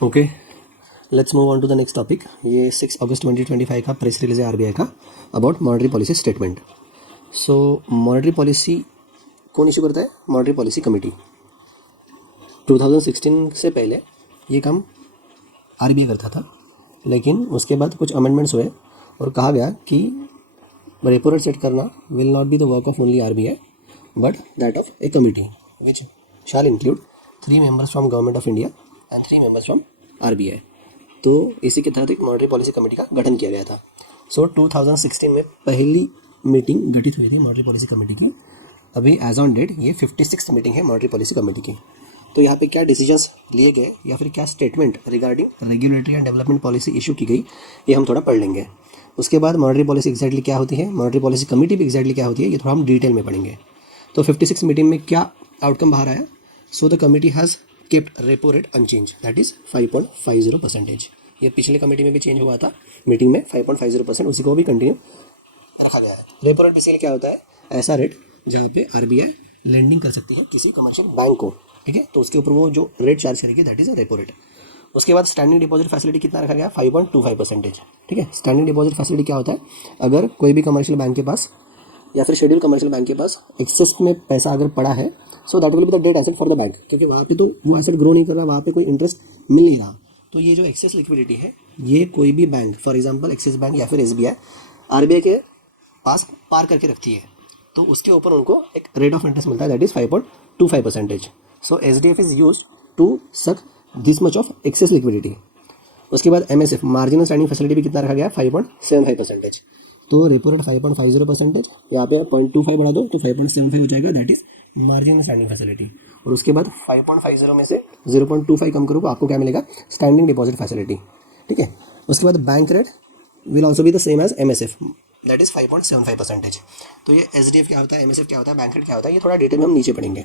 Okay, let's move on to the next topic. ये 6 अगस्त 2025 का प्रेस रिलीज है आरबीआई का about monetary policy statement. So monetary policy कौन इशू करता है? Monetary policy committee. 2016 से पहले ये काम आरबीआई करता था, लेकिन उसके बाद कुछ अमेंडमेंट्स हुए और कहा गया कि रेपो रेट सेट करना will not be the work of only RBI but that of A committee which shall include 3 members from government of India and 3 members from RBI. तो इसी के तहत एक मॉनेटरी पॉलिसी कमेटी का गठन किया गया था। सो 2016 में पहली मीटिंग गठित हुई थी मॉनेटरी पॉलिसी कमेटी की। अभी एज ऑन डेट ये 56th मीटिंग है मॉनेटरी पॉलिसी कमेटी की। तो यहाँ पे क्या डिसीजंस लिए गए या फिर क्या statement regarding regulatory and development policy issue की गई, ये हम थोड़ा पढ़ लेंगे। उसके बाद मॉनेटरी पॉलिसी एक्जैक्टली क्या होती है, मॉनेटरी पॉलिसी कमेटी भी एक्जैक्टली क्या होती है, ये थोड़ा हम डिटेल में पढ़ेंगे। तो 56 मीटिंग में क्या आउटकम बाहर आया? So the committee has kept repo rate unchanged, that is 5.50%। ये पिछले कमेटी में भी चेंज हुआ था मीटिंग में 5.50%, उसी को भी कंटिन्यू रखा गया है। रेपो रेट बेसिकली क्या होता है? ऐसा रेट जहाँ पे आरबीआई लेंडिंग कर सकती है किसी कमर्शियल बैंक को, ठीक है, तो उसके ऊपर वो जो रेट चार्ज करेगी that is a repo rate. उसके बाद स्टैंडिंग डिपॉजिट फैसिलिटी कितना रखा गया? 5.25%, ठीक है। स्टैंडिंग डिपॉजिट फैसिलिटी क्या होता है? अगर कोई भी कमर्शियल बैंक के पास या फिर शेड्यूल कमर्शियल बैंक के पास एक्सेस में पैसा अगर पड़ा है, so that will be the debt asset for the bank, क्योंकि वहाँ पे तो वो एसेट ग्रो नहीं कर रहा, वहाँ पे कोई इंटरेस्ट मिल नहीं रहा। तो ये जो एक्सेस लिक्विडिटी है, ये कोई भी bank, for example axis bank या फिर एसबीआई, आरबीआई के पास पार करके रखती है, तो उसके ऊपर उनको एक रेट ऑफ इंटरेस्ट मिलता है that is 5.25%। So SDF is used to suck this much of excess liquidity. उसके बाद एमएसएफ मार्जिनल स्टैंडिंग फैसिलिटी भी कितना रखा गया? 5.75%। तो रेपो रेट 5.50%, यहाँ पे 0.25 बढ़ा दो तो 5.75 हो जाएगा, that is marginal standing facility. और उसके बाद 5.50 में से 0.25 कम करो तो आपको क्या मिलेगा? स्टैंडिंग डिपॉजिट फैसिलिटी, ठीक है। उसके बाद bank rate will also be the same as MSF, that is 5.75%। तो ये एसडीएफ क्या होता है, एमएसएफ क्या होता है, बैंक रेट क्या होता है, ये थोड़ा डिटेल में हम नीचे पढ़ेंगे।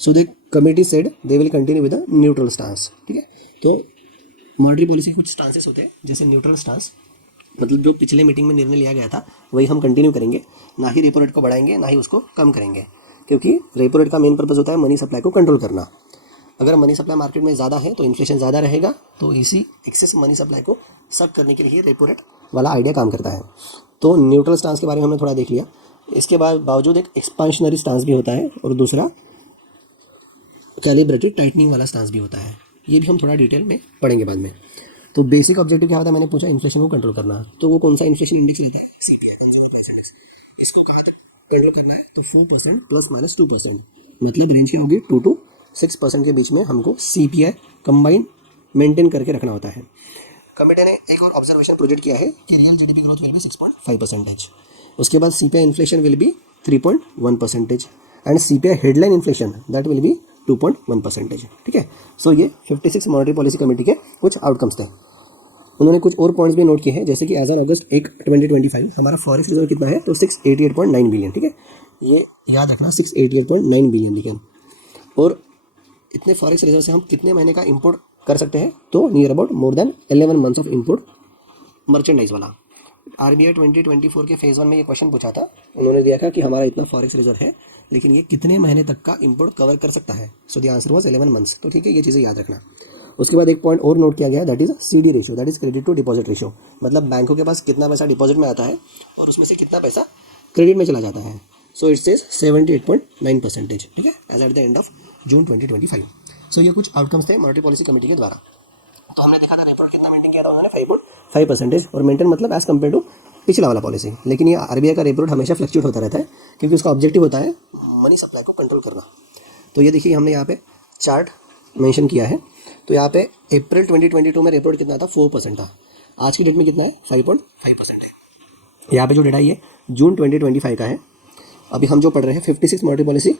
सो the committee said they will continue with the neutral stance, ठीक है। तो मॉनेटरी पॉलिसी के कुछ स्टांसेस होते हैं, जैसे न्यूट्रल स्टांस, मतलब जो पिछले मीटिंग में निर्णय लिया गया था वही हम कंटिन्यू करेंगे, ना ही रेपो रेट को बढ़ाएंगे ना ही उसको कम करेंगे, क्योंकि रेपो रेट का मेन पर्पस होता है मनी सप्लाई को कंट्रोल करना। अगर मनी सप्लाई मार्केट में ज़्यादा है तो इन्फ्लेशन ज़्यादा रहेगा, तो इसी एक्सेस मनी सप्लाई को सक करने के लिए रेपो रेट वाला आइडिया काम करता है। तो न्यूट्रल स्टांस के बारे में हमने थोड़ा देख लिया। इसके बाद बावजूद एक एक्सपांशनरी स्टांस भी होता है और दूसरा कैलिब्रेटेड टाइटनिंग वाला स्टांस भी होता है, ये भी हम थोड़ा डिटेल में पढ़ेंगे बाद में। तो बेसिक ऑब्जेक्टिव क्या होता है? मैंने पूछा इन्फ्लेशन को कंट्रोल करना, तो वो कौन सा इन्फ्लेशन इंडेक्स रहता है? CPI, consumer price index. इसको कहाँ तक कंट्रोल करना है? तो 4% ±2%, मतलब रेंज क्या होगी? 2 to 6% के बीच में हमको सीपीआई कंबाइन मेंटेन करके रखना होता है। कमिटी ने एक और ऑब्जर्वेशन प्रोजेक्ट किया है कि real GDP growth will be 6.5%। उसके बाद CPI inflation will be 3.1% and CPI headline inflation that will B 2.1%, ठीक है। सो ये 56 मॉनेटरी पॉलिसी कमेटी के कुछ आउटकम्स थे। उन्होंने कुछ और पॉइंट्स भी नोट किए हैं, जैसे कि एज ऑन अगस्त 1, 2025 हमारा फॉरेक्स रिजर्व कितना है? तो 688.9 बिलियन, ठीक है। ये याद रखना, 688.9 बिलियन लिखें। और इतने फॉरेक्स रिजर्व से हम कितने महीने का इंपोर्ट कर सकते हैं? तो near about more than 11 months of import merchandise वाला। आरबीआई 2024 के फेज़ 1 में ये क्वेश्चन पूछा था, उन्होंने दिया था कि हमारा इतना फॉरेक्स रिजर्व है, लेकिन ये कितने महीने तक का इंपोर्ट कवर कर सकता है? So the answer was 11 months। तो ठीक है, ये चीज़ें याद रखना। उसके बाद एक पॉइंट और नोट किया गया, that is CD ratio, that is credit to deposit ratio, मतलब बैंकों के पास कितना पैसा डिपॉजिट में आता है और उसमें से कितना पैसा क्रेडिट में चला जाता है। सो इट सेज 78.9%, ठीक है, as at the end of June 2025। So ये कुछ आउटकम्स थे मॉनेटरी पॉलिसी कमेटी के द्वारा। तो हमने देखा था रेपो रेट कितना मेंटेन किया था उन्होंने? 5.5%, और मेंटेन मतलब एज कम्पेयर टू पिछला वाला पॉलिसी। लेकिन ये आरबीआई का रेपो रेट हमेशा फ्लक्चुएट होता रहता है, क्योंकि उसका ऑब्जेक्टिव होता है मनी सप्लाई को कंट्रोल करना। तो ये देखिए, हमने यहाँ पे चार्ट मेंशन किया है। तो यहाँ पे अप्रैल 2022 में रेपो रेट कितना था? 4% था। आज की डेट में कितना है? 5.5% है। यहाँ पे जो डेटा ये जून 2025 का है। अभी हम जो पढ़ रहे हैं 56 मॉनेटरी पॉलिसी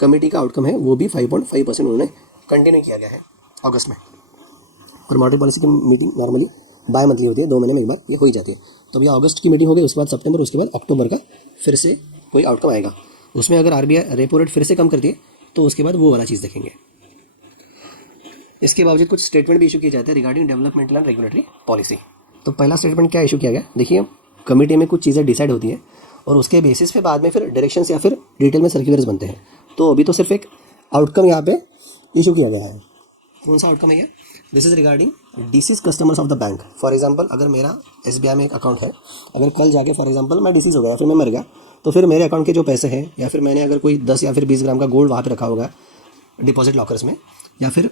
कमेटी का आउटकम है, वो भी 5.5% उन्होंने कंटिन्यू किया गया है अगस्त में। और मॉनेटरी पॉलिसी की मीटिंग नॉर्मली बाय मंथली होती है, 2 महीने में एक बार ये हो ही जाती है। तो अभी अगस्त की मीटिंग हो गई, उसके बाद सितंबर, उसके बाद अक्टूबर का फिर से कोई आउटकम आएगा। उसमें अगर आरबीआई रेपो रेट फिर से कम कर दिए तो उसके बाद वो वाला चीज़ देखेंगे। इसके बावजूद कुछ स्टेटमेंट भी इशू किए जाते हैं regarding developmental and regulatory policy. तो पहला स्टेटमेंट क्या इशू किया गया? देखिए, कमेटी में कुछ चीज़ें डिसाइड होती हैं और उसके बेसिस पे बाद में फिर डायरेक्शंस या फिर डिटेल में सर्कुलर्स बनते हैं। तो अभी तो सिर्फ एक आउटकम यहाँ पे इशू किया गया है। कौन सा आउटकम है ये? This is regarding disease customers of the bank. For example अगर मेरा SBI में एक अकाउंट है, अगर कल जाके फॉर एग्जांपल मैं डिसीज हो गया, फिर मैं मर गया, तो फिर मेरे अकाउंट के जो पैसे हैं, या फिर मैंने अगर कोई 10 या फिर 20 ग्राम का गोल्ड वहाँ पे रखा होगा डिपॉजिट लॉकर्स में, या फिर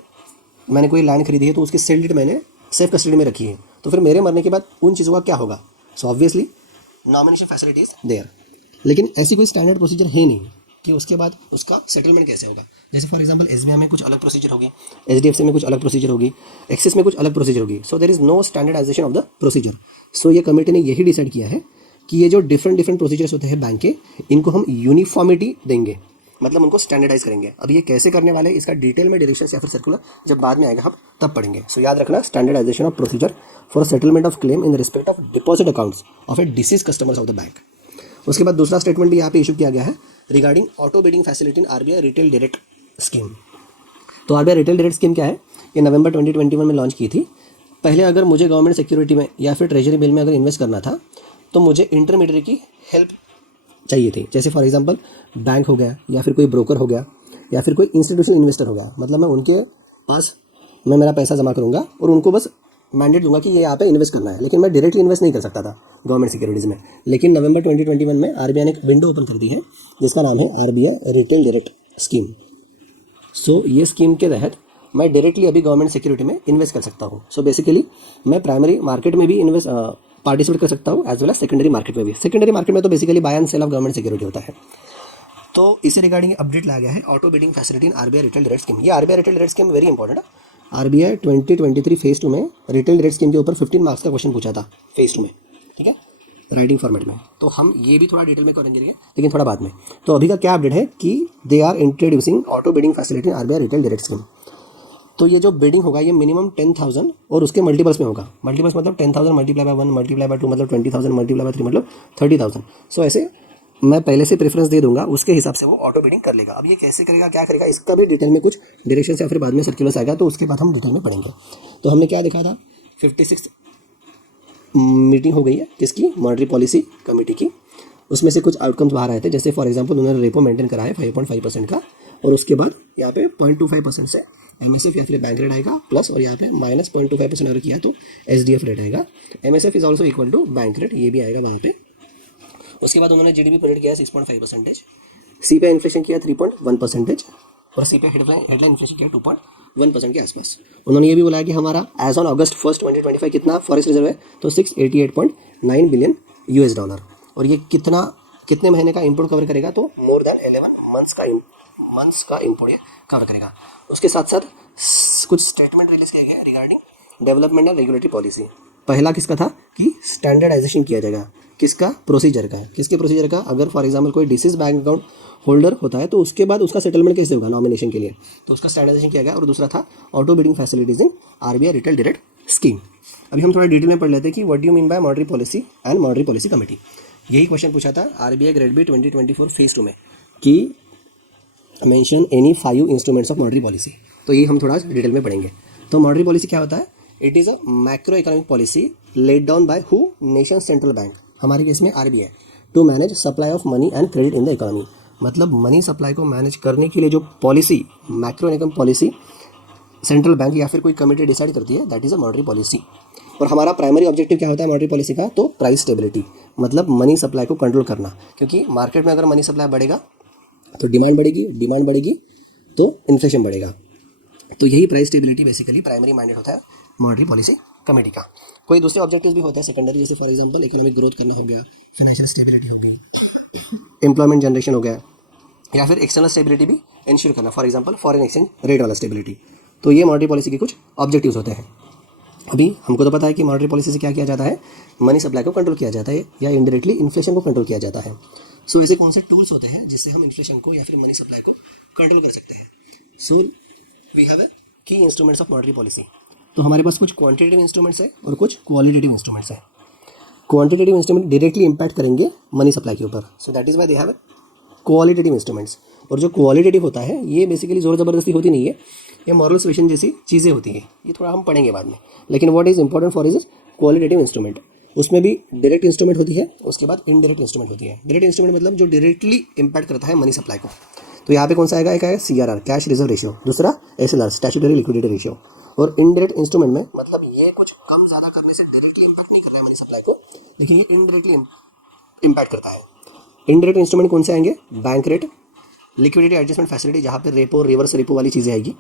मैंने कोई लैंड खरीदी है तो उसकी सेल डीड मैंने सेफ कस्टडी में रखी है, तो फिर मेरे मरने के बाद उन चीज़ों का क्या होगा? So obviously nomination facilities there. लेकिन ऐसी कोई स्टैंडर्ड प्रोसीजर है नहीं कि उसके बाद उसका सेटलमेंट कैसे होगा। जैसे फॉर एग्जांपल SBI में कुछ अलग प्रोसीजर होगी, HDFC में कुछ अलग प्रोसीजर होगी, एक्सिस में कुछ अलग प्रोसीजर होगी। So there is no standardisation of the procedure. So ये कमेटी ने यही डिसाइड किया है कि ये जो डिफरेंट प्रोसीजर्स होते हैं बैंक के, इनको हम यूनिफॉर्मिटी देंगे, मतलब उनको स्टैंडर्डाइज करेंगे। अब ये कैसे करने वाले, इसका डिटेल में डायरेक्शंस या फिर सर्कुलर जब बाद में आएगा हम तब पढ़ेंगे। सो याद रखना, standardisation of procedure for settlement of claim in respect of deposit accounts of a deceased customers of the bank. उसके बाद दूसरा स्टेटमेंट भी यहाँ पे इशू किया गया है regarding auto bidding facility in RBI retail direct scheme. तो RBI रिटेल डायरेक्ट स्कीम क्या है? ये नवंबर 2021 में लॉन्च की थी। पहले अगर मुझे गवर्नमेंट सिक्योरिटी में या फिर ट्रेजरी बिल में अगर इन्वेस्ट करना था तो मुझे इंटरमीडिएट की हेल्प चाहिए थी। जैसे फॉर एग्जांपल बैंक हो गया, या फिर कोई ब्रोकर हो गया, या फिर कोई इंस्टीट्यूशनल इन्वेस्टर होगा, मतलब मैं उनके पास मैं मेरा पैसा जमा करूँगा और उनको बस मैंडेट दूंगा कि ये यहाँ पे इन्वेस्ट करना है, लेकिन मैं डायरेक्टली इन्वेस्ट नहीं कर सकता था गवर्नमेंट सिक्योरिटीज़ में। लेकिन नवंबर 2021 में RBI ने एक विंडो ओपन कर दी है जिसका नाम है RBI रिटेल डायरेक्ट स्कीम। सो ये स्कीम के तहत मैं डायरेक्टली अभी गवर्नमेंट सिक्योरिटी में इन्वेस्ट कर सकता हूँ। सो बेसिकली मैं प्राइमरी मार्केट में भी इन्वेस्ट पार्टिसिपेट कर सकता हूँ, as well as secondary market में भी। सेकेंडरी मार्केट में तो basically buy and sell of government security होता है। तो इसे रिगार्डिंग अपडेट लाया गया है auto bidding facility in RBI retail direct scheme. ये RBI retail direct scheme very important है। RBI 2023 फेज 2 में रिटेल डायरेक्ट स्कीम के ऊपर 15 मार्क्स का क्वेश्चन पूछा था फेज 2 में, ठीक है, राइटिंग फॉर्मेट में। तो हम ये भी थोड़ा डिटेल में करेंगे, लेकिन थोड़ा बाद में। तो अभी का क्या अपडेट है कि they are introducing auto bidding facility in RBI retail direct scheme. तो ये जो बिडिंग होगा ये मिनिमम 10,000 और उसके मल्टीपल्स में होगा। मल्टीपल्स मतलब 10,000 मल्टीप्लाई बाय 1 मल्टीप्लाई बाय 2 मतलब 20,000 मल्टीप्लाई बाय 3 मतलब 30,000। सो ऐसे मैं पहले से प्रेफरेंस दे दूंगा, उसके हिसाब से वो ऑटो बिडिंग कर लेगा। अब ये कैसे करेगा, क्या करेगा, इसका भी डिटेल में कुछ डायरेक्शन या फिर बाद में सर्कुलर्स आएगा, तो उसके बाद हम डिटेल में पढ़ेंगे। तो हमने क्या देखा था, 56 मीटिंग हो गई है किसकी, मॉनेटरी पॉलिसी कमेटी की। उसमें से कुछ आउटकम्स बाहर आए थे। जैसे फॉर एग्जांपल उन्होंने रेपो मेंटेन करा है 5.5% का, और उसके बाद यहाँ पे 0.25% से MSF या फिर बैंक रेट आएगा प्लस, और यहाँ पे -0.25% अगर किया तो SDF रेट आएगा। MSF is also equal to bank rate, ये भी आएगा वहाँ पे। उसके बाद उन्होंने GDP प्रिंट किया 6.5%, CPI इन्फ्लेशन किया 3.1%, और CPI हेडलाइन इन्फ्लेशन किया 2.1% के आसपास। उन्होंने ये भी बोला कि हमारा एज ऑन अगस्त 1, 2025 कितना फॉरेस्ट रिजर्व है, तो $688.9 बिलियन $, और ये कितने महीने का इंपोर्ट कवर करेगा, तो मोर देन 11 मंथ्स का इंपोर्ट ये कवर करेगा। उसके साथ साथ कुछ स्टेटमेंट रिलीज किया गया regarding development and regulatory policy. पहला किसका था कि स्टैंडर्डाइजेशन किया जाएगा, किसका, प्रोसीजर का। किसके प्रोसीजर का, अगर फॉर एग्जांपल कोई डिसीज बैंक अकाउंट होल्डर होता है तो उसके बाद उसका सेटलमेंट कैसे होगा नॉमिनेशन के लिए, तो उसका स्टैंडर्डाइजेशन किया गया। और दूसरा था auto bidding facilities in RBI retail direct scheme. अभी हम थोड़ा डिटेल में पढ़ लेते हैं कि what do you mean by monetary policy and monetary policy committee. यही क्वेश्चन पूछा था RBI ग्रेड बी 2024 फेज 2 में कि mention any 5 instruments of monetary policy. तो ये हम थोड़ा डिटेल में पढ़ेंगे। तो मॉनेटरी पॉलिसी क्या होता है, it is a macro economic policy laid down by who, nation central bank, हमारे केस में RBI, to manage supply of money and credit in the economy. मतलब मनी सप्लाई को मैनेज करने के लिए जो policy, macro economic policy central bank या फिर कोई कमेटी डिसाइड करती है, that is a monetary policy. और हमारा प्राइमरी ऑब्जेक्टिव क्या होता है मॉनेटरी पॉलिसी का, तो प्राइस स्टेबिलिटी, मतलब मनी सप्लाई को कंट्रोल करना। क्योंकि मार्केट में अगर मनी सप्लाई बढ़ेगा तो डिमांड बढ़ेगी तो इन्फ्लेशन बढ़ेगा। तो यही price stability basically primary mandate होता है मॉनेटरी पॉलिसी कमेटी का। कोई दूसरे ऑब्जेक्टिव्स भी होता है सेकेंडरी, जैसे फॉर एग्जांपल इकोनॉमिक ग्रोथ करना हो गया, फाइनेंशियल स्टेबिलिटी हो गई, एम्प्लॉयमेंट जनरेशन हो गया, या फिर एक्सटर्नल स्टेबिलिटी भी इंश्योर करना, for example foreign exchange rate वाला स्टेबिलिटी। तो ये मॉनेटरी पॉलिसी के कुछ ऑब्जेक्टिव्स होते हैं। अभी हमको तो पता है कि मॉनेटरी पॉलिसी से क्या किया जाता है, मनी सप्लाई को कंट्रोल किया जाता है या इनडायरेक्टली इन्फ्लेशन को कंट्रोल किया जाता है। सो ऐसे कौन से टूल्स होते हैं जिससे हम इन्फ्लेशन को या फिर मनी सप्लाई को कंट्रोल कर सकते हैं। सो वी हैव ए की इंस्ट्रूमेंट्स ऑफ मॉनेटरी पॉलिसी। तो हमारे पास कुछ क्वांटिटेटिव इंस्ट्रूमेंट्स है और कुछ क्वालिटेटिव इंस्ट्रूमेंट्स है। क्वांटिटेटिव इंस्ट्रूमेंट डायरेक्टली इंपैक्ट करेंगे मनी सप्लाई के ऊपर, सो that is why they have qualitative instruments. और जो क्वालिटेटिव होता है ये बेसिकली जोर ज़बरदस्ती होती नहीं है, ये मॉरल सुएशन जैसी चीज़ें होती है। ये थोड़ा हम पढ़ेंगे बाद में, लेकिन what is important for is qualitative instrument. उसमें भी डायरेक्ट इंस्ट्रूमेंट होती है, उसके बाद इनडायरेक्ट इंस्ट्रूमेंट होती है। डायरेक्ट इंस्ट्रूमेंट मतलब जो डायरेक्टली इंपैक्ट करता है मनी सप्लाई को, तो यहाँ पे कौन सा आएगा, एक आएगा CRR कैश रिजर्व रेशियो, दूसरा SLR स्टैट्यूटरी लिक्विडिटी रेशियो। और इनडायरेक्ट इंस्ट्रूमेंट में मतलब ये कुछ कम ज़्यादा करने से डायरेक्टली इम्पैक्ट नहीं कर रहा है मनी सप्लाई को, लेकिन ये इनडायरेक्टली इम्पैक्ट करता है। इनडायरेक्ट इंस्ट्रूमेंट कौन से आएंगे, bank rate, liquidity adjustment facility जहाँ पे रेपो रिवर्स रेपो वाली चीज़ें आएगी,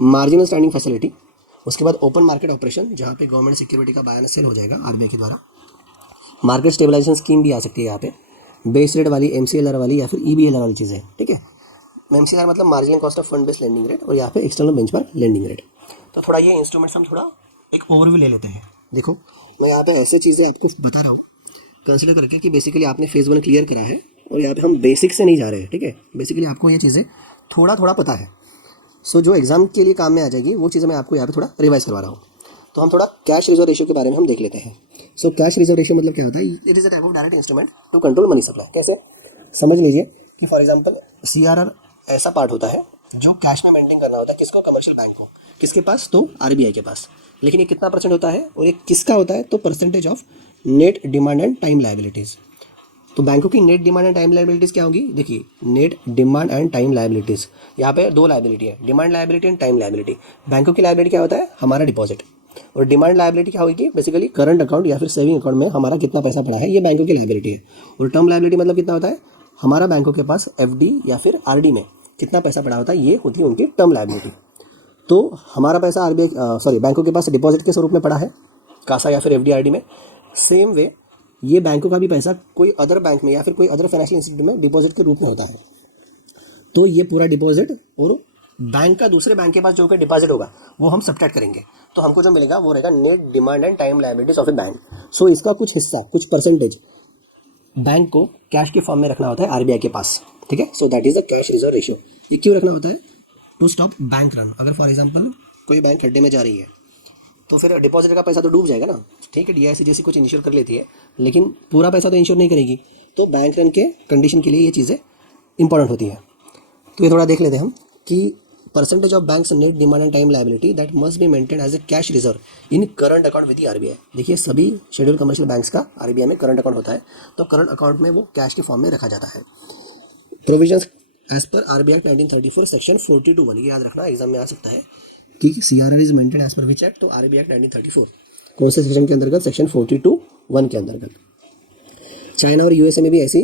मार्जिनल स्टैंडिंग फैसिलिटी, उसके बाद ओपन मार्केट ऑपरेशन जहाँ पे गवर्नमेंट सिक्योरिटी का बाय एंड सेल हो जाएगा RBI के द्वारा, मार्केट स्टेबलाइजेशन स्कीम भी आ सकती है यहाँ पे, बेस रेट वाली, MCLR वाली या फिर EBLR वाली चीज़ें, ठीक है। MCLR मतलब marginal cost of fund based lending rate, और यहाँ पे एक्सटर्नल बेंचमार्क लेंडिंग रेट। तो थोड़ा ये इंस्ट्रूमेंट्स हम थोड़ा एक ओवरव्यू ले लेते हैं। देखो मैं यहाँ पे ऐसे चीज़ें आपको बता रहा हूँ कंसिडर करके कि बेसिकली आपने फेज 1 क्लियर करा है और यहाँ पे हम बेसिक से नहीं जा रहे हैं, ठीक है। बेसिकली आपको ये चीज़ें थोड़ा थोड़ा पता है, सो जो एग्जाम के लिए काम में आ जाएगी वो चीज़ें मैं आपको यहाँ पे थोड़ा रिवाइज करवा रहा हूँ। तो हम थोड़ा कैश रिजर्व रेशियो के बारे में हम देख लेते हैं। सो कैश रिजर्व रेशियो मतलब क्या होता है, it is a type of direct instrument to control money supply. कैसे, समझ लीजिए कि फॉर एग्जांपल CRR ऐसा पार्ट होता है जो कैश में मेंटेन करना होता है, किसको, कमर्शियल बैंक को, किसके पास, तो RBI के पास। लेकिन ये कितना % होता है और ये किसका होता है, तो percentage of net demand and time liabilities. तो बैंकों की net demand and time liabilities क्या होगी, देखिए net demand and time liabilities, यहाँ पे दो लायबिलिटी है, demand liability and time liability. बैंकों की लायबिलिटी क्या होता है, हमारा डिपॉजिट, और डिमांड लायबिलिटी क्या होगी, बेसिकली करंट अकाउंट या फिर सेविंग अकाउंट में हमारा कितना पैसा पड़ा है, ये बैंकों की लायबिलिटी है। और टर्म लायबिलिटी मतलब कितना होता है, हमारा बैंकों के पास FD या फिर RD में कितना पैसा पड़ा होता है, ये होती है उनकी टर्म लायबिलिटी। तो हमारा पैसा बैंकों के पास डिपॉजिट के स्वरूप में पड़ा है, कासा या फिर FD RD में। सेम वे ये बैंकों का भी पैसा कोई अदर बैंक में या फिर कोई अदर फाइनेंशियल इंस्टीट्यूट में डिपॉजिट के रूप में होता है। तो ये पूरा डिपॉजिट और बैंक का दूसरे बैंक के पास जो कि डिपॉजिट होगा वो हम सब्ट्रैक्ट करेंगे, तो हमको जो मिलेगा वो रहेगा net demand and time liabilities of a bank. So इसका कुछ हिस्सा, कुछ परसेंटेज बैंक को कैश के फॉर्म में रखना होता है RBI के पास, ठीक है। So that is the cash reserve ratio. ये क्यों रखना होता है, टू स्टॉप बैंक रन। अगर फॉर एग्जाम्पल कोई बैंक खड्डे में जा रही है तो फिर डिपॉजिट का पैसा तो डूब जाएगा ना, ठीक है। DIC जैसी कुछ इंश्योर कर लेती है लेकिन पूरा पैसा तो इंश्योर नहीं करेगी, तो बैंक रन के कंडीशन के लिए ये चीज़ें इंपॉर्टेंट होती है। तो ये थोड़ा देख लेते हैं हम कि percentage of banks net demand and time liability that must be maintain as a cash reserve in current account with the RBI। देखिए सभी शेड्यूल कमर्शियल बैंक्स का RBI में करंट अकाउंट होता है, तो करंट अकाउंट में वो कैश के फॉर्म में रखा जाता है। Provisions as per RBI Act 1934 section 42(1), ये याद रखना, एग्जाम में आ सकता है कि CRR is maintain as per which act, तो RBI Act 1934 कौन से सेक्शन के अंतर्गत, सेक्शन 42(1) के अंतर्गत। चाइना और USA में भी ऐसी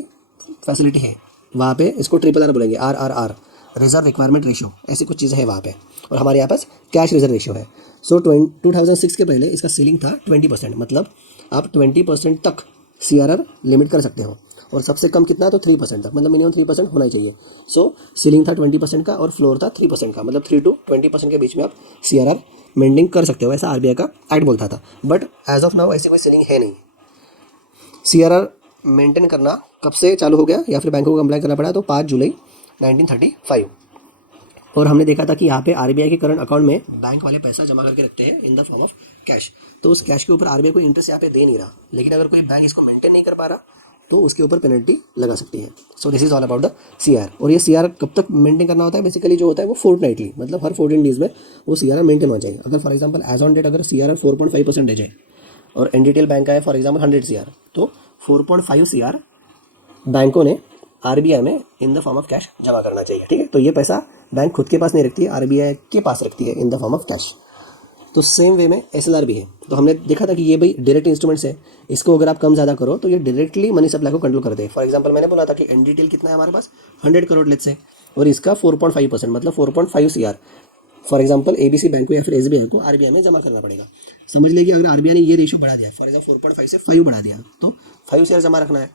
फैसिलिटी है, वहाँ पे इसको RRR बोलेंगे, RRR रिजर्व रिक्वायरमेंट रेशियो, ऐसी कुछ चीज़ें हैं वहाँ पे। और हमारे यहाँ पास कैश रिजर्व रेशियो है। सो 2006 के पहले इसका सीलिंग था 20%, मतलब आप 20% तक CRR लिमिट कर सकते हो, और सबसे कम कितना, तो 3% तक, मतलब मिनिमम 3% होना ही चाहिए। सो सीलिंग था 20% का और फ्लोर था 3% का, मतलब 3 to 20% के बीच में आप CRR मेंटेन कर सकते हो, ऐसा RBI का एक्ट बोलता था। बट एज ऑफ नाउ ऐसी कोई सीलिंग है नहीं। CRR मेंटेन करना कब से चालू हो गया या फिर बैंकों को कंप्लाई करना पड़ा, तो 5 जुलाई 1935। और हमने देखा था कि यहाँ पे RBI के करंट अकाउंट में बैंक वाले पैसा जमा करके रखते हैं in the form of cash, तो उस कैश के ऊपर RBI कोई इंटरेस्ट यहाँ पे दे नहीं रहा, लेकिन अगर कोई बैंक इसको मेंटेन नहीं कर पा रहा तो उसके ऊपर पेनल्टी लगा सकती है। So this is all about the CRR। और ये CRR कब तक मेंटेन करना होता है, बेसिकली जो होता है वो फोर्टनाइटली, मतलब हर 14 डेज में वो CRR मेंटेन होना चाहिए। अगर for example as on date अगर CRR 4.5% है और NDTL बैंक का है फॉर एग्जाम्पल 100 CR, तो 4.5 CR बैंकों ने RBI में in the form of cash जमा करना चाहिए, ठीक है। तो ये पैसा बैंक खुद के पास नहीं रखती है, RBI के पास रखती है in the form of cash. तो सेम वे में SLR भी है। तो हमने देखा था कि ये भाई डायरेक्ट इंस्ट्रूमेंट्स है, इसको अगर आप कम ज़्यादा करो तो ये डायरेक्टली मनी सप्लाई को कंट्रोल करते हैं। फॉर एग्जांपल मैंने बोला था कि NDTL कितना है हमारे पास, 100 करोड़ लेट्स से, और इसका 4.5% मतलब 4.5 CR for example ABC bank को या फिर SBI को RBI में जमा करना पड़ेगा। समझ लीजिए अगर RBI ने ये रेशियो बढ़ा दिया, फॉर एग्जाम्पल 4.5 से 5 बढ़ा दिया, तो 5 CR जमा रखना है।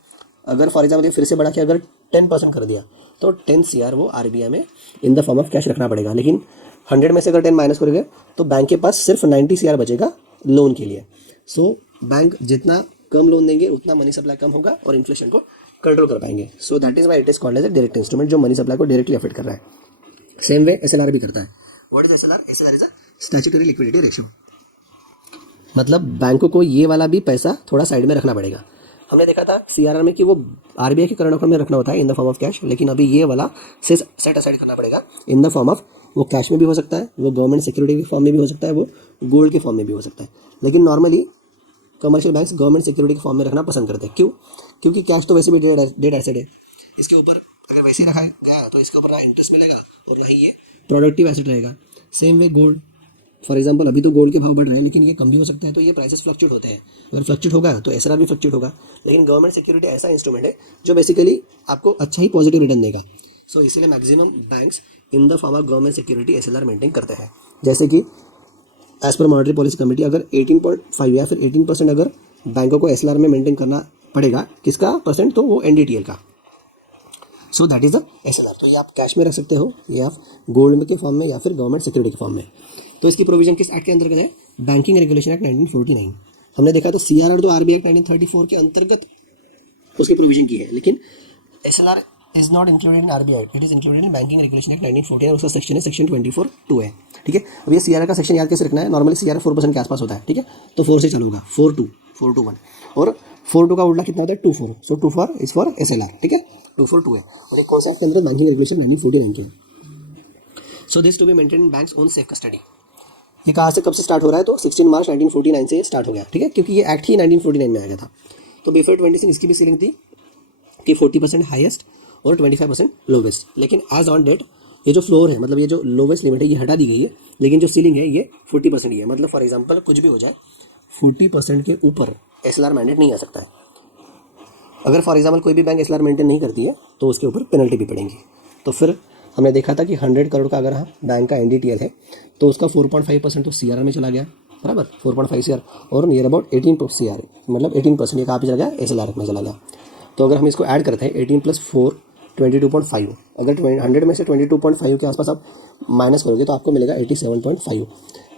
अगर फॉर एग्जाम्पल फिर से बढ़ा के अगर 10% कर दिया तो 10 CR वो RBI में in the form of cash रखना पड़ेगा। लेकिन 100 में से अगर 10 माइनस करोगे तो बैंक के पास सिर्फ 90 CR बचेगा लोन के लिए। सो बैंक जितना कम लोन देंगे उतना मनी सप्लाई कम होगा और इन्फ्लेशन को कंट्रोल कर पाएंगे। So that is why it is called as a direct instrument, जो मनी सप्लाई को डायरेक्टली अफेक्ट कर रहा है। सेम वे SLR भी करता है। What is SLR? SLR is a statutory liquidity ratio, मतलब बैंकों को ये वाला भी पैसा थोड़ा साइड में रखना पड़ेगा। हमने देखा था CRR में कि वो RBI के करंट अकाउंट में रखना होता है in the form of cash, लेकिन अभी ये वाला सेट असाइड करना पड़ेगा इन द फॉर्म ऑफ, वो कैश में भी हो सकता है, वो गवर्नमेंट सिक्योरिटी के फॉर्म में भी हो सकता है, वो गोल्ड के फॉर्म में भी हो सकता है। लेकिन normally commercial banks government security के फॉर्म में रखना पसंद करते हैं। क्यों? क्योंकि कैश तो वैसे भी डेड एसेट है, इसके ऊपर अगर वैसे ही रखा गया तो इसके ऊपर ना इंटरेस्ट मिलेगा और ना ही ये प्रोडक्टिव एसेट रहेगा। Same way gold, for example अभी तो गोल्ड के भाव बढ़ रहे हैं लेकिन ये कम भी हो सकता है, तो ये प्राइसेस फ्लक्चुएट होते हैं। अगर फ्लक्चुएट होगा तो एसएलआर भी फ्लक्चुएट होगा। लेकिन गवर्नमेंट सिक्योरिटी ऐसा इंस्ट्रूमेंट है जो बेसिकली आपको अच्छा ही पॉजिटिव रिटर्न देगा। सो इसलिए maximum banks in the form of government security SLR maintain करते हैं। जैसे कि as per monetary policy committee अगर 18.5 या फिर 18% अगर बैंकों को एसएलआर में मेंटेन करना पड़ेगा, किसका परसेंट, तो वो एनडीटीएल का। सो दैट इज द एसएलआर। तो ये आप कैश में रख सकते हो, ये आप गोल्ड के फॉर्म में या फिर गवर्नमेंट सिक्योरिटी के फॉर्म में। तो इसकी प्रोविजन किस एक्ट के अंतर्गत है? Banking regulation act 1949। हमने देखा तो सीआरआर तो आरबीआई एक्ट 1934 के अंतर्गत उसकी प्रोविजन की है, लेकिन SLR is not included in RBI, it is included in banking regulation act 1949 और उसका सेक्शन है सेक्शन 24(2) है। ठीक है, अब ये सीआरआर का सेक्शन याद कैसे रखना है? नॉर्मली सीआरआर 4% के आसपास होता है। ठीक है, तो 4 से चालू होगा, 4 to 1 और 4 to का उल्टा कितना होता है? 24। सो 24 इज फॉर एसएलआर। ठीक है, 242 है और एक कौन सा के अंदर? बैंकिंग रेगुलेशन 1949 के। So this to be maintain in banks own safe custody. ये कहाँ से कब से स्टार्ट हो रहा है? तो 16 मार्च 1949 से स्टार्ट हो गया। ठीक है, क्योंकि ये एक्ट ही 1949 में आ गया था। तो बिफोर 26 इसकी भी सीलिंग थी कि 40% हाईएस्ट और 25% लोवेस्ट। लेकिन आज ऑन डेट ये जो फ्लोर है, मतलब ये जो लोवेस्ट लिमिट है, ये हटा दी गई है, लेकिन जो सीलिंग है ये 40% ही है। मतलब फॉर एग्जांपल कुछ भी हो जाए, 40% के ऊपर एसएलआर मैंडेट नहीं आ सकता है। अगर फॉर एग्जांपल कोई भी बैंक एसएलआर मेंटेन नहीं करती है तो उसके ऊपर पेनल्टी भी पड़ेंगी। तो फिर हमने देखा था कि 100 करोड़ का अगर बैंक का एनडीटीएल है तो उसका 4.5% तो सीआरआर में चला गया, बराबर 4.5 सीआर, और नियर अबाउट 18 सीआर, मतलब 18% ये कहाँ पे चला गया? एसएलआर में चला गया। तो अगर हम इसको ऐड करते हैं 18 + 4 22.5, अगर 100 में से 22.5 के आसपास आप माइनस करोगे तो आपको मिलेगा 87.5।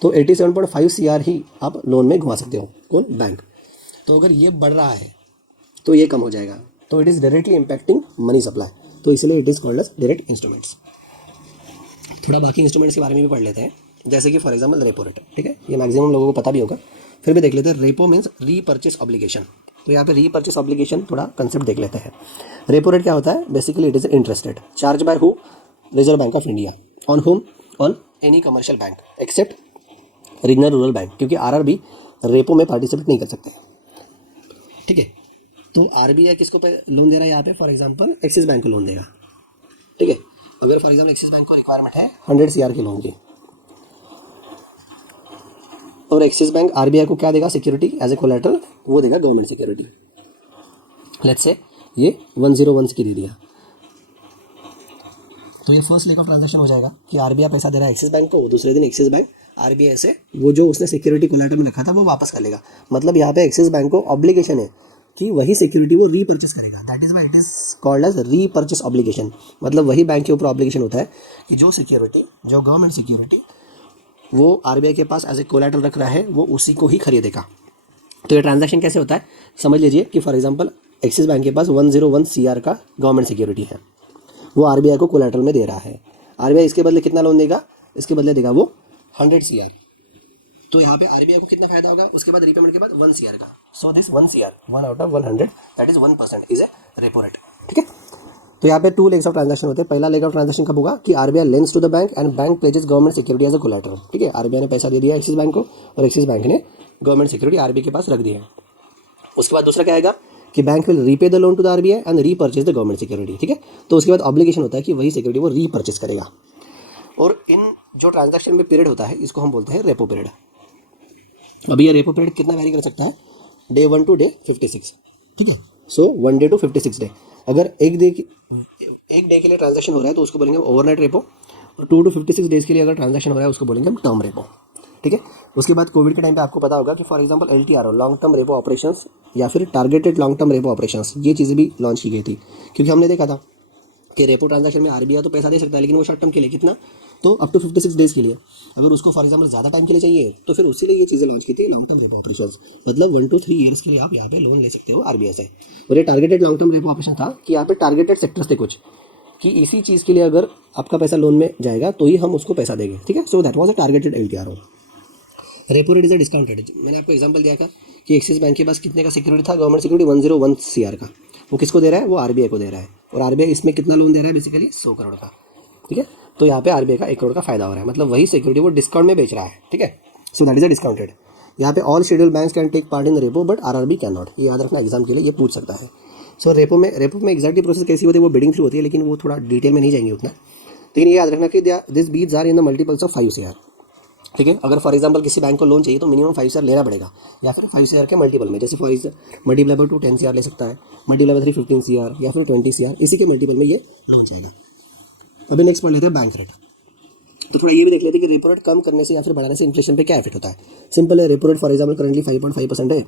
तो 87.5 सीआर ही आप लोन में घुमा सकते हो, कौन? बैंक। तो अगर ये बढ़ रहा है तो ये कम हो जाएगा, तो it is directly impacting money supply, तो इसलिए it is called as direct instruments. थोड़ा बाकी इंस्ट्रूमेंट्स के बारे में भी पढ़ लेते हैं, जैसे कि फॉर एग्जांपल रेपो रेट। ठीक है, ये मैक्सिमम लोगों को पता भी होगा, फिर भी देख लेते हैं। Repo means repurchase obligation. तो यहाँ पे रीपर्चेस ऑब्लिगेशन थोड़ा कंसेप्ट देख लेते हैं। रेपो रेट क्या होता है? Basically it is interest rate charge by who? Reserve Bank of India. On whom? On any commercial bank except regional rural bank, क्योंकि आरआरबी रेपो में पार्टिसिपेट नहीं कर सकते। ठीक है, तो आरबीआई किसको लोन दे रहा है यहाँ पे? फॉर एग्जांपल एक्सिस बैंक को लोन देगा। ठीक है, अगर फॉर एग्जांपल एक्सिस बैंक को रिक्वायरमेंट है 100 सीआर की लोन की, और एक्सिस बैंक आरबीआई को क्या देगा? सिक्योरिटी एज ए कोलैटरल, वो देगा गवर्नमेंट सिक्योरिटी। लेट्स से ये 101 की दे दिया, तो ये फर्स्ट लेग ऑफ ट्रांजैक्शन हो जाएगा कि आरबीआई पैसा दे रहा है एक्सिस बैंक को, दूसरे दिन एक्सिस बैंक आरबीआई से वो जो उसने सिक्योरिटी कोलैटरल में रखा था वो वापस कर लेगा। मतलब यहाँ पे एक्सिस बैंक को ऑब्लिगेशन है कि वही सिक्योरिटी वो रीपर्चेस करेगा। That is why it is called as repurchase obligation. मतलब वही बैंक के ऊपर ऑब्लिगेशन होता है कि जो सिक्योरिटी, जो गवर्नमेंट सिक्योरिटी वो आरबीआई के पास एज ए कोलैटरल रख रहा है, वो उसी को ही खरीदेगा। तो ये ट्रांजैक्शन कैसे होता है? समझ लीजिए कि फॉर एग्जांपल एक्सिस बैंक के पास 101 सीआर का गवर्नमेंट सिक्योरिटी है, वो आरबीआई को कोलैटरल में दे रहा है। आरबीआई इसके बदले कितना लोन देगा? इसके बदले देगा वो 100 सीआर। तो यहाँ पे आरबीआई को कितना फायदा होगा? उसके बाद रीपेमेंट के बाद 1 सीआर का। So this 1 CR, 1 out of 100, that is 1% is a repo rate. ठीक है, तो यहाँ पे 2 लेग्स ऑफ ट्रांजैक्शन होते हैं। पहला लेग ऑफ ट्रांजैक्शन कब होगा? कि RBI lends to the bank and bank pledges government security as a collateral. ठीक है, आरबीआई ने पैसा दे दिया एक्सिस बैंक को और एक्सिस बैंक ने गवर्नमेंट सिक्योरिटी आरबीआई के पास रख दी है। उसके बाद दूसरा क्या आएगा कि bank will repay the loan to the RBI and repurchase the government security. ठीक है, तो उसके बाद ऑब्लिगेशन होता है कि वही सिक्योरिटी वो रीपर्चेज करेगा। और इन जो ट्रांजैक्शन में पीरियड होता है इसको हम बोलते हैं रेपो पीरियड। अभी ये रेपो पीरियड कितना वैरी कर सकता है? Day 1 to day 56। ठीक है, सो 1 डे to 56 डे। अगर एक डे के लिए ट्रांजैक्शन हो रहा है तो उसको बोलेंगे ओवरनाइट रेपो, और 2 to 56 डेज के लिए अगर ट्रांजैक्शन हो रहा है उसको बोलेंगे हम टर्म रेपो। ठीक है, उसके बाद कोविड के टाइम पे आपको पता होगा कि for example LTRO, long term repo operations, या फिर targeted long term repo operations, ये चीज़ें भी लॉन्च की गई थी। क्योंकि हमने देखा था कि रेपो ट्रांजैक्शन में आरबीआई तो पैसा दे सकता है, लेकिन वो शॉर्ट टर्म के लिए कितना? तो अप टू 56 डेज के लिए। अगर उसको फॉर एग्जांपल ज़्यादा टाइम के लिए चाहिए तो फिर उसी लिए ये चीज़ें लॉन्च की थी, लॉन्ग टर्म रेपो ऑपरेशंस। मतलब 1 to 3 ईयर्स के लिए आप यहाँ पे लोन ले सकते हो आरबीआई से। और ये targeted long term repo operation था कि यहाँ पे टारगेटेड सेक्टर्स थे कुछ, कि इसी चीज़ के लिए अगर आपका पैसा लोन में जाएगा तो ही हम उसको पैसा देंगे। ठीक है, so that was a targeted LTRO। Repo rate is a discount rate. मैंने आपको एग्जांपल दिया था कि एक्सिस बैंक के पास कितने का सिक्योरिटी था? गवर्नमेंट सिक्योरिटी 101 सीआर का। वो किसको दे रहा है? वो आरबीआई को दे रहा है। और आरबीआई इसमें कितना लोन दे रहा है? बेसिकली 100 करोड़ का। ठीक है, तो यहाँ पे आरबीआई का 1 करोड़ का फायदा हो रहा है, मतलब वही सिक्योरिटी वो डिस्काउंट में बेच रहा है। ठीक है, so that is a discounted. यहाँ पे all schedule banks can take part in repo but RRB cannot. ये याद रखना, एग्जाम के लिए ये पूछ सकता है सो रेपो में एग्जैक्टली प्रोसेस कैसी होती है, वो बिडिंग थ्रू होती है, लेकिन वो थोड़ा डिटेल में नहीं जाएंगे उतना। लेकिन ये याद रखना कि this bids are in the multiples of 5 CR, ठीक है। अगर फॉर एग्जांपल किसी बैंक को लोन चाहिए तो मिनिमम 5 CR लेना पड़ेगा, या फिर 5 CR के मल्टीपल में, जैसे फॉर मल्टीप्लाई 2 10 CR ले सकता है, मल्टीप्लाई 3 15 CR या फिर 20 CR, इसी के मल्टीपल में ये लोन जाएगा। अभी नेक्स्ट पढ़ लेते हैं बैंक रेट। तो थोड़ा ये भी देख लेते हैं कि रेपो रेट कम करने से या फिर बढ़ाने से इन्फ्लेशन पे क्या इफेक्ट होता है। सिंपल है, repo rate for example currently 5.5% है।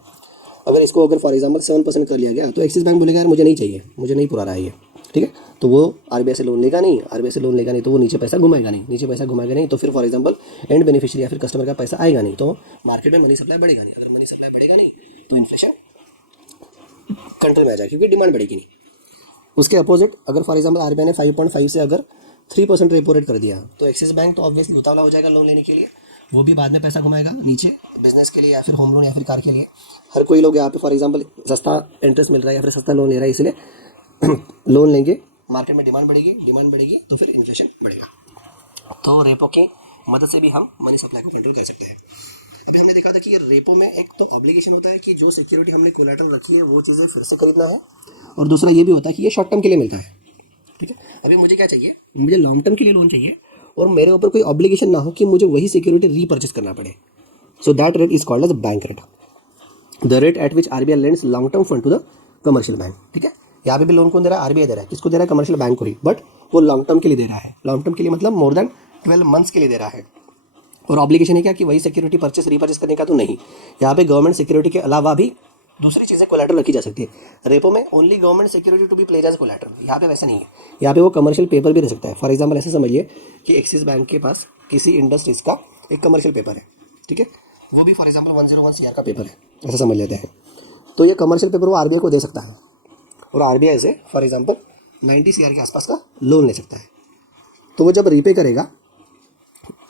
अगर इसको फॉर एग्जांपल 7% कर लिया गया तो एक्सिस बैंक बोलेगा यार मुझे नहीं चाहिए, मुझे नहीं पूरा रहा है ये, ठीक है। तो वो आरबीआई से लोन लेगा नहीं, तो वो नीचे पैसा घुमाएगा नहीं, तो फिर फॉर एग्जांपल एंड बेनिफिशियरी या फिर कस्टमर का पैसा आएगा नहीं, तो मार्केट में मनी सप्लाई बढ़ेगा नहीं। अगर मनी सप्लाई बढ़ेगा नहीं तो इन्फ्लेशन कंट्रोल में आ जाएगा, क्योंकि डिमांड बढ़ेगी नहीं। उसके अपोजिट अगर फॉर एग्जांपल आरबीआई ने 5.5 से अगर 3% रेपो रेट कर दिया तो एक्सिस बैंक तो ऑब्वियसली उतावला हो जाएगा लोन लेने के लिए, वो भी बाद में पैसा घुमाएगा नीचे बिजनेस के लिए या फिर होम लोन या फिर कार के लिए। हर कोई लोग यहाँ पे फॉर एग्जांपल सस्ता इंटरेस्ट मिल रहा है या फिर सस्ता लोन ले रहा है, इसलिए लोन लेंगे, मार्केट में डिमांड बढ़ेगी तो फिर इन्फ्लेशन बढ़ेगा। तो रेपो की मदद से भी हम मनी सप्लाई को कंट्रोल कर सकते हैं। अभी हमने देखा था कि ये रेपो में एक तो ऑब्लिगेशन होता है कि जो सिक्योरिटी हमने कोलैटरल रखी है वो चीज़ें फिर से खरीदना है, और दूसरा ये भी होता है कि ये शॉर्ट टर्म के लिए मिलता है, ठीक है। अभी मुझे क्या चाहिए, मुझे लॉन्ग टर्म के लिए लोन चाहिए और मेरे ऊपर कोई ऑब्लिगेशन ना हो कि मुझे वही सिक्योरिटी रीपर्चेस करना पड़े। So that rate is called as bank rate, the rate at which RBI lends long term fund to the commercial bank, ठीक है। यहाँ पे भी लोन कौन दे रहा है, आरबीआई दे रहा है। किसको दे रहा है, कमर्शियल बैंक को ही, बट वो लॉन्ग टर्म के लिए दे रहा है। लॉन्ग टर्म के लिए मतलब मोर देन 12 मंथ्स के लिए दे रहा है। और ऑब्लिगेशन है क्या कि वही सिक्योरिटी रीपर्चेस करने का तो नहीं। यहाँ पे गवर्नमेंट सिक्योरिटी के अलावा भी दूसरी चीज़ें कोलैटरल रखी जा सकती है। रेपो में only government security to be pledged as collateral, यहाँ पे वैसा नहीं है। यहाँ पे वो कमर्शियल पेपर भी रह सकता है। फॉर एग्जांपल ऐसे समझिए कि एक्सिस बैंक के पास किसी इंडस्ट्रीज का एक कमर्शियल पेपर है, ठीक है, वो भी फॉर एग्जांपल 101 CR का पेपर है, ऐसा समझ लेते हैं। तो ये कमर्शियल पेपर वो आरबीआई को दे सकता है और आरबीआई से फॉर एग्जांपल 90 CR के आसपास का लोन ले सकता है। तो वो जब रीपे करेगा,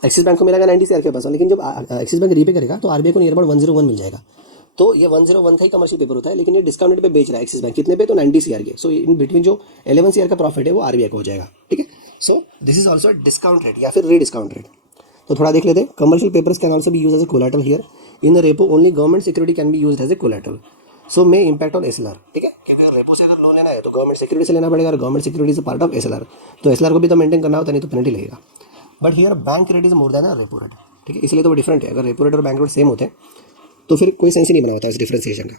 एक्सिस बैंक को मिलेगा 90 CR के पास, लेकिन जब एक्सिस बैंक रीपे करेगा तो आरबीआई को नियर अबाउट 101 मिल जाएगा। तो ये 101 का ही कमर्शियल पेपर होता है, लेकिन ये डिस्काउंट रेट पे बेच रहा है एक्सिस बैंक, कितने पे, तो 90 CR के। सो इन बिटवीन जो 11 CR का प्रॉफिट है वो आरबीआई को हो जाएगा, ठीक है। So this is also discount rate या फिर रीडिस्काउंट रेट। तो थोड़ा देख लेते हैं, commercial papers can also be use as a collateral here in the repo, only government security can be use as a collateral, so may impact on SLR, ठीक है। क्योंकि रेपो से अगर लोन लेना है तो गवर्नमेंट सिक्योरिटी से लेना पड़ेगा, और गवर्नमेंट सिक्योरिटी से पार्ट ऑफ एसएलआर, तो एसएलआर को भी तो मेंटेन करना होता है, नहीं तो पेनल्टी लगेगा। But here bank rate is more than repo rate, ठीक है, इसलिए तो वो डिफरेंट है। अगर रेपो रेट और बैंक रेट सेम होते हैं तो फिर कोई सेंस ही नहीं बना होता है इस डिफरेंशिएशन का।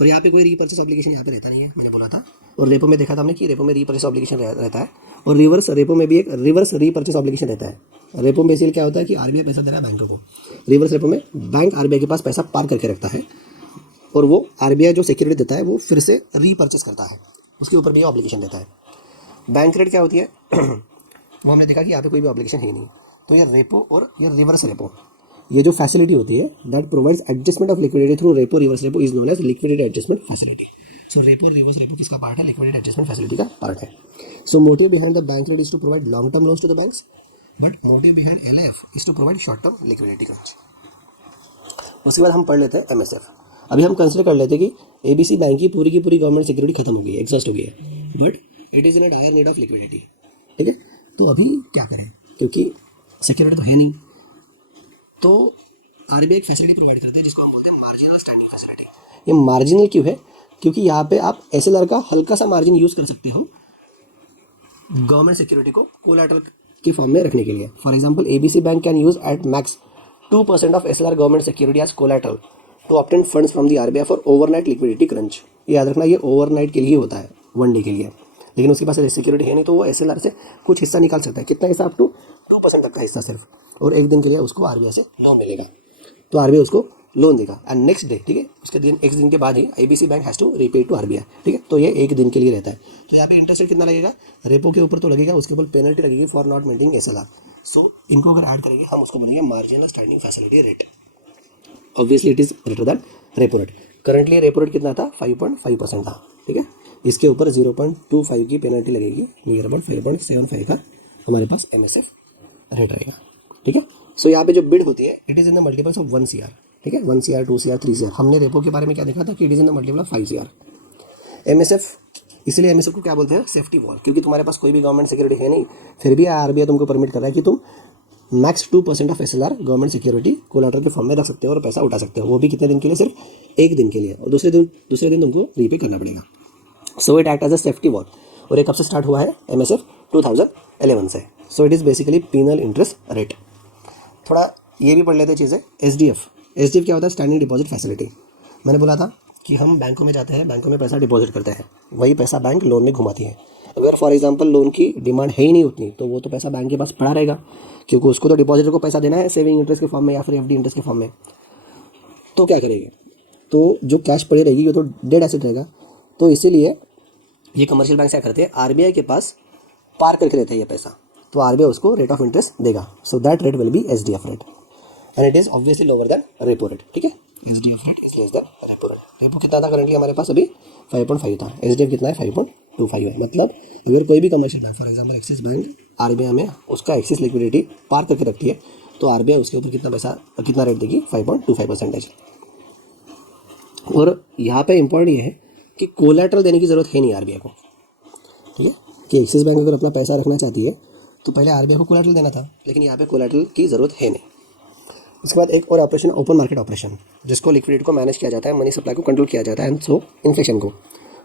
और यहाँ पे कोई रीपर्चेस ऑब्लिगेशन यहाँ पे रहता नहीं है, मैंने बोला था। और रेपो में देखा था हमने कि रेपो में रीपर्चेस ऑब्लिगेशन रहता है, और रिवर्स रेपो में भी एक रिवर्स रीपर्चेस ऑब्लिगेशन रहता है। रेपो में बेसिकली क्या होता है कि आरबीआई पैसा दे रहा है बैंकों को, रिवर्स रेपो में बैंक आरबीआई के पास पैसा पार करके रखता है और वो आरबीआई जो सिक्योरिटी देता है वो फिर से रीपर्चेस करता है, उसके ऊपर भी ऑब्लिगेशन देता है। बैंक रेट क्या होती है वो हमने देखा कि यहाँ पे कोई भी ऑब्लिगेशन है नहीं। तो ये रेपो और ये रिवर्स रेपो, ये जो फैसिलिटी होती है that provides adjustment of liquidity through repo reverse repo is known as liquidity adjustment facility. So repo reverse repo किसका पार्ट है, लिक्विडिटी एडजस्टमेंट फैसिलिटी का पार्ट है। So motive behind the bank rate is to provide long term loans to the banks, but motive behind LF is to provide short term liquidity crunch. उसके बाद हम पढ़ लेते हैं MSF. अभी हम कंसिडर कर लेते हैं कि एबीसी बैंक की पूरी गवर्नमेंट सिक्योरिटी खत्म हो गई है, एग्जॉस्ट हो गई है, but it is in a dire need of liquidity, ठीक है। तो अभी क्या करें, क्योंकि सिक्योरिटी तो है नहीं, तो आरबीआई एक फैसिलिटी प्रोवाइड करते हैं जिसको हम बोलते हैं मार्जिनल स्टैंडिंग फैसिलिटी। ये मार्जिनल क्यों है, क्योंकि यहाँ पे आप एसएलआर का हल्का सा मार्जिन यूज कर सकते हो गवर्नमेंट सिक्योरिटी को कोलैटरल के फॉर्म में रखने के लिए। For example ABC bank can use at max 2% of SLR government security as collateral to obtain funds from the RBI for overnight liquidity crunch. याद रखना ये ओवरनाइट के लिए होता है, वन डे के लिए, लेकिन उसके पास सिक्योरिटी है नहीं तो वो एसएलआर से कुछ हिस्सा निकाल सकता है। कितना हिस्सा, अप टू 2% तक का हिस्सा सिर्फ, और एक दिन के लिए उसको आरबीआई से लोन मिलेगा, तो आरबीआई उसको लोन देगा एंड नेक्स्ट डे, ठीक है, उसके दिन एक दिन के बाद ही ABC bank has to repay to RBI, ठीक है। तो ये एक दिन के लिए रहता है। तो यहाँ पे इंटरेस्ट रेट कितना लगेगा, रेपो के ऊपर तो लगेगा, उसके ऊपर पेनल्टी लगेगी फॉर नॉट मेंटेनिंग एसएलआर। सो इनको अगर ऐड करेंगे हम उसको बोलेंगे marginal standing facility rate. Obviously it is greater than repo rate. Currently repo rate कितना था, 5.5% था, ठीक है। इसके ऊपर 0.25 की पेनल्टी लगेगी, नियर अबाउट 5.75 का हमारे पास एमएसएफ रेट रहेगा, ठीक है। सो यहाँ पे जो बिड होती है it is in the multiples of 1 CR, ठीक है, 1 CR 2 CR 3 CR। हमने रेपो के बारे में क्या देखा था कि it is in the multiple of 5 CR। MSF, इसलिए एमएसएफ को क्या बोलते हैं, सेफ्टी वॉल, क्योंकि तुम्हारे पास कोई भी गवर्नमेंट सिक्योरिटी है नहीं, फिर भी आरबीआई तुमको परमिट कर रहा है कि तुम max 2% of SLR government security collateral के फॉर्म में रख सकते हो और पैसा उठा सकते हो, वो भी कितने दिन के लिए, सिर्फ एक दिन के लिए, और दूसरे दिन तुमको रीपे करना पड़ेगा। So it act as a safety wall. और ये कब से स्टार्ट हुआ है? MSF 2011 से। So it is basically penal interest rate. थोड़ा ये भी पढ़ लेते चीज़ें। SDF क्या होता है? Standing deposit facility. मैंने बोला था कि हम बैंकों में जाते हैं, बैंकों में पैसा डिपॉजिट करते हैं, वही पैसा बैंक लोन में घुमाती है। अगर फॉर एग्जांपल लोन की डिमांड है ही नहीं उतनी, तो वो तो पैसा बैंक के पास पड़ा रहेगा, क्योंकि उसको तो डिपॉजिटर को पैसा देना है सेविंग इंटरेस्ट के फॉर्म में या फिर FD इंटरेस्ट के फॉर्म में। तो क्या करेगा? तो जो कैश पड़ी रहेगी वो तो डेड एसेट रहेगा। तो इसीलिए ये कमर्शियल बैंक क्या करते हैं? RBI के पास पार करके देते हैं ये पैसा, तो RBI उसको रेट ऑफ इंटरेस्ट देगा। सो that rate will be SDF rate, and it is obviously lower than repo rate. ठीक है, SDF rate is less than repo rate. Repo कितना था करंटली हमारे पास? अभी 5.5 था। SDF कितना है? 5.25 है। मतलब अगर कोई भी commercial bank, for example axis bank, RBI में उसका एक्सिस लिक्विडिटी पार करके रखती है, तो RBI उसके ऊपर कितना रेट देगी? 5.25%। और यहाँ पे इंपॉर्टेंट ये है कि कोलैटरल देने की ज़रूरत है नहीं RBI को। ठीक है, कि एक्सिस बैंक अगर अपना पैसा रखना चाहती है तो पहले RBI को कोलैटरल देना था, लेकिन यहाँ पे कोलैटरल की ज़रूरत है नहीं। इसके बाद एक और ऑपरेशन, ओपन मार्केट ऑपरेशन, जिसको लिक्विडिटी को मैनेज किया जाता है, मनी सप्लाई को कंट्रोल किया जाता है, एंड सो इन्फ्लेशन को।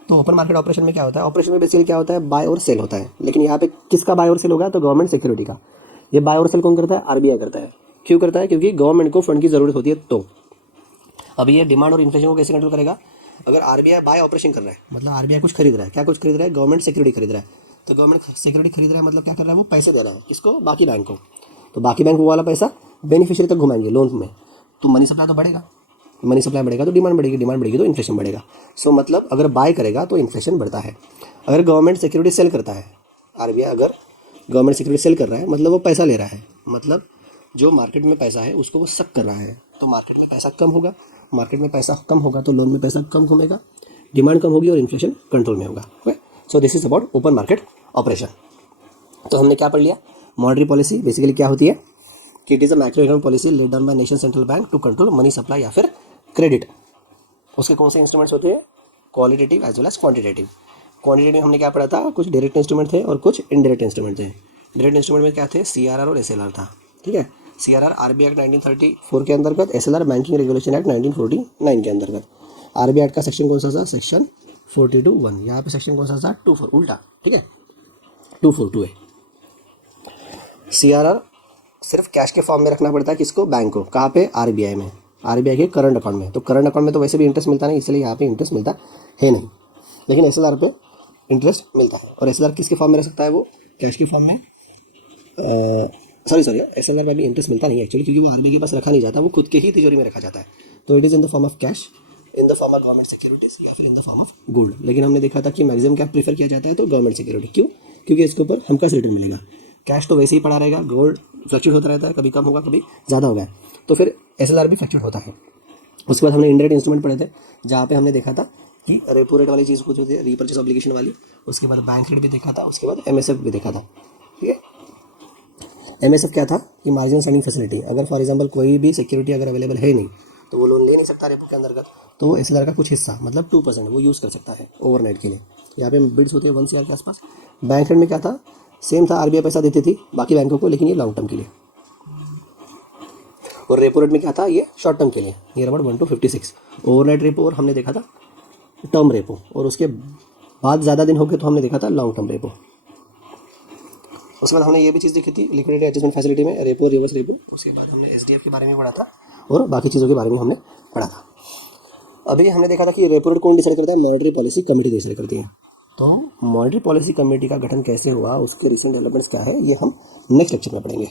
तो ओपन मार्केट ऑपरेशन में क्या होता है? ऑपरेशन में बेसिकली क्या होता है? बाय और सेल होता है। लेकिन यहाँ पे किसका बाय और सेल होगा? तो गवर्नमेंट सिक्योरिटी का। ये बाय और सेल कौन करता है? RBI करता है। क्यों करता है? क्योंकि गवर्नमेंट को फंड की ज़रूरत होती है। तो अभी ये डिमांड और इन्फ्लेशन को कैसे कंट्रोल करेगा? अगर RBI बाय ऑपरेशन कर रहा है, मतलब RBI कुछ खरीद रहा है। क्या कुछ खरीद रहा है? गवर्नमेंट सिक्योरिटी खरीद रहा है। तो गवर्नमेंट सिक्योरिटी खरीद रहा है मतलब क्या कर रहा है? वो पैसे दे रहा है। किसको? बाकी बैंक को। तो बाकी बैंक वो वाला पैसा बेनिफिशियरी तक घुमाएंगे लोन में, तो मनी सप्लाई तो बढ़ेगा। मनी सप्लाई बढ़ेगा तो डिमांड बढ़ेगी, डिमांड बढ़ेगी तो इन्फ्लेशन बढ़ेगा। सो मतलब अगर बाय करेगा तो इन्फ्लेशन बढ़ता है। अगर गवर्नमेंट सिक्योरिटी सेल करता है, RBI अगर गवर्नमेंट सिक्योरिटी सेल कर रहा है, मतलब वो पैसा ले रहा है, मतलब जो मार्केट में पैसा है उसको वो सक कर रहा है। तो मार्केट में पैसा कम होगा, मार्केट में पैसा कम होगा तो लोन में पैसा कम घूमेगा, डिमांड कम होगी और इन्फ्लेशन कंट्रोल में होगा। Okay, so this is about open market operation. तो हमने क्या पढ़ लिया? मॉनेटरी पॉलिसी बेसिकली क्या होती है? कि it is a macro economic policy laid down by nation central bank to control money supply या फिर क्रेडिट। उसके कौन से इंस्ट्रूमेंट्स होते हैं? Qualitative as well as quantitative. Quantitative हमने क्या पढ़ा था? कुछ डायरेक्ट इंस्ट्रूमेंट थे और कुछ इनडायरेक्ट इंस्ट्रूमेंट थे। डायरेक्ट इंस्ट्रूमेंट में क्या थे? CRR और SLR था। ठीक है, CRR RBI एक्ट 1934 के अंतर्गत, SLR बैंकिंग रेगुलेशन एक्ट 1949 के अंतर्गत। RBI एक्ट का सेक्शन कौन सा था? सेक्शन 42(1). यहाँ पे सेक्शन कौन सा था? 24, उल्टा। ठीक है, 242 है। CRR सिर्फ कैश के फॉर्म में रखना पड़ता है। किसको? बैंक को। कहाँ पे? RBI में, RBI के करंट अकाउंट में। तो करंट अकाउंट में तो वैसे भी इंटरेस्ट मिलता नहीं, इसलिए यहाँ पे इंटरेस्ट मिलता है नहीं, लेकिन SLR पे इंटरेस्ट मिलता है। और SLR किसके फॉर्म में रख सकता है? वो कैश के फॉर्म में, सॉरी SLR में भी इंटरेस्ट मिलता नहीं एक्चुअली, क्योंकि वो RBI के पास रखा नहीं जाता, वो खुद के ही तिजोरी में रखा जाता है। तो it is in the form of cash, in the form of government securities या फिर in the form of gold. लेकिन हमने देखा था कि मैक्सिमम क्या प्रीफर किया जाता है? तो गवर्नमेंट सिक्योरिटी। क्यों? क्योंकि इसके ऊपर हमका रिटर्न मिलेगा। कैश तो वैसे ही पड़ा रहेगा, गोल्ड फ्लक्चुएट होता रहता है, कभी कम होगा कभी ज़्यादा होगा, तो फिर SLR भी फ्लक्चुएट होता है। उसके बाद हमने इंडायरेक्ट इंस्ट्रूमेंट पढ़े थे, जहाँ पे हमने देखा था कि रेपो रेट वाली चीज़ कुछ होती है, रीपर्चेस ऑब्लिगेशन वाली। उसके बाद बैंक रेट भी देखा था, उसके बाद MSF भी देखा था। ठीक है, MSF क्या था? कि मार्जिनल स्टैंडिंग फैसिलिटी। अगर फॉर एग्जांपल कोई भी सिक्योरिटी अगर अवेलेबल है नहीं, तो वो लोन ले नहीं सकता रेपो के अंतर्गत, तो वो SLR का कुछ हिस्सा, मतलब 2% वो यूज़ कर सकता है ओवरनाइट के लिए। यहाँ पे बिड्स होते हैं 1 CR के आसपास। बैंक रेट में क्या था? सेम था, RBI पैसा देती थी बाकी बैंकों को, लेकिन ये लॉन्ग टर्म के लिए। और रेपो रेट में क्या था? ये शॉर्ट टर्म के लिए, near about 1 to 56। Overnight repo और हमने देखा था टर्म रेपो, और उसके बाद ज़्यादा दिन हो गए तो हमने देखा था लॉन्ग टर्म रेपो। उसके बाद हमने ये भी चीज़ देखी थी लिक्विडिटी एडजस्टमेंट फैसिलिटी में, रेपो, रिवर्स रेपो। उसके बाद हमने SDF के बारे में पढ़ा था और बाकी चीज़ों के बारे में हमने पढ़ा था। अभी हमने देखा था कि रेपो रेट कौन डिसाइड करता है? मॉनेटरी पॉलिसी कमेटी डिसाइड करती है। तो मॉनेटरी पॉलिसी कमेटी का गठन कैसे हुआ, उसके रिसेंट डेवलपमेंट्स क्या है, ये हम नेक्स्ट लेक्चर में पढ़ेंगे।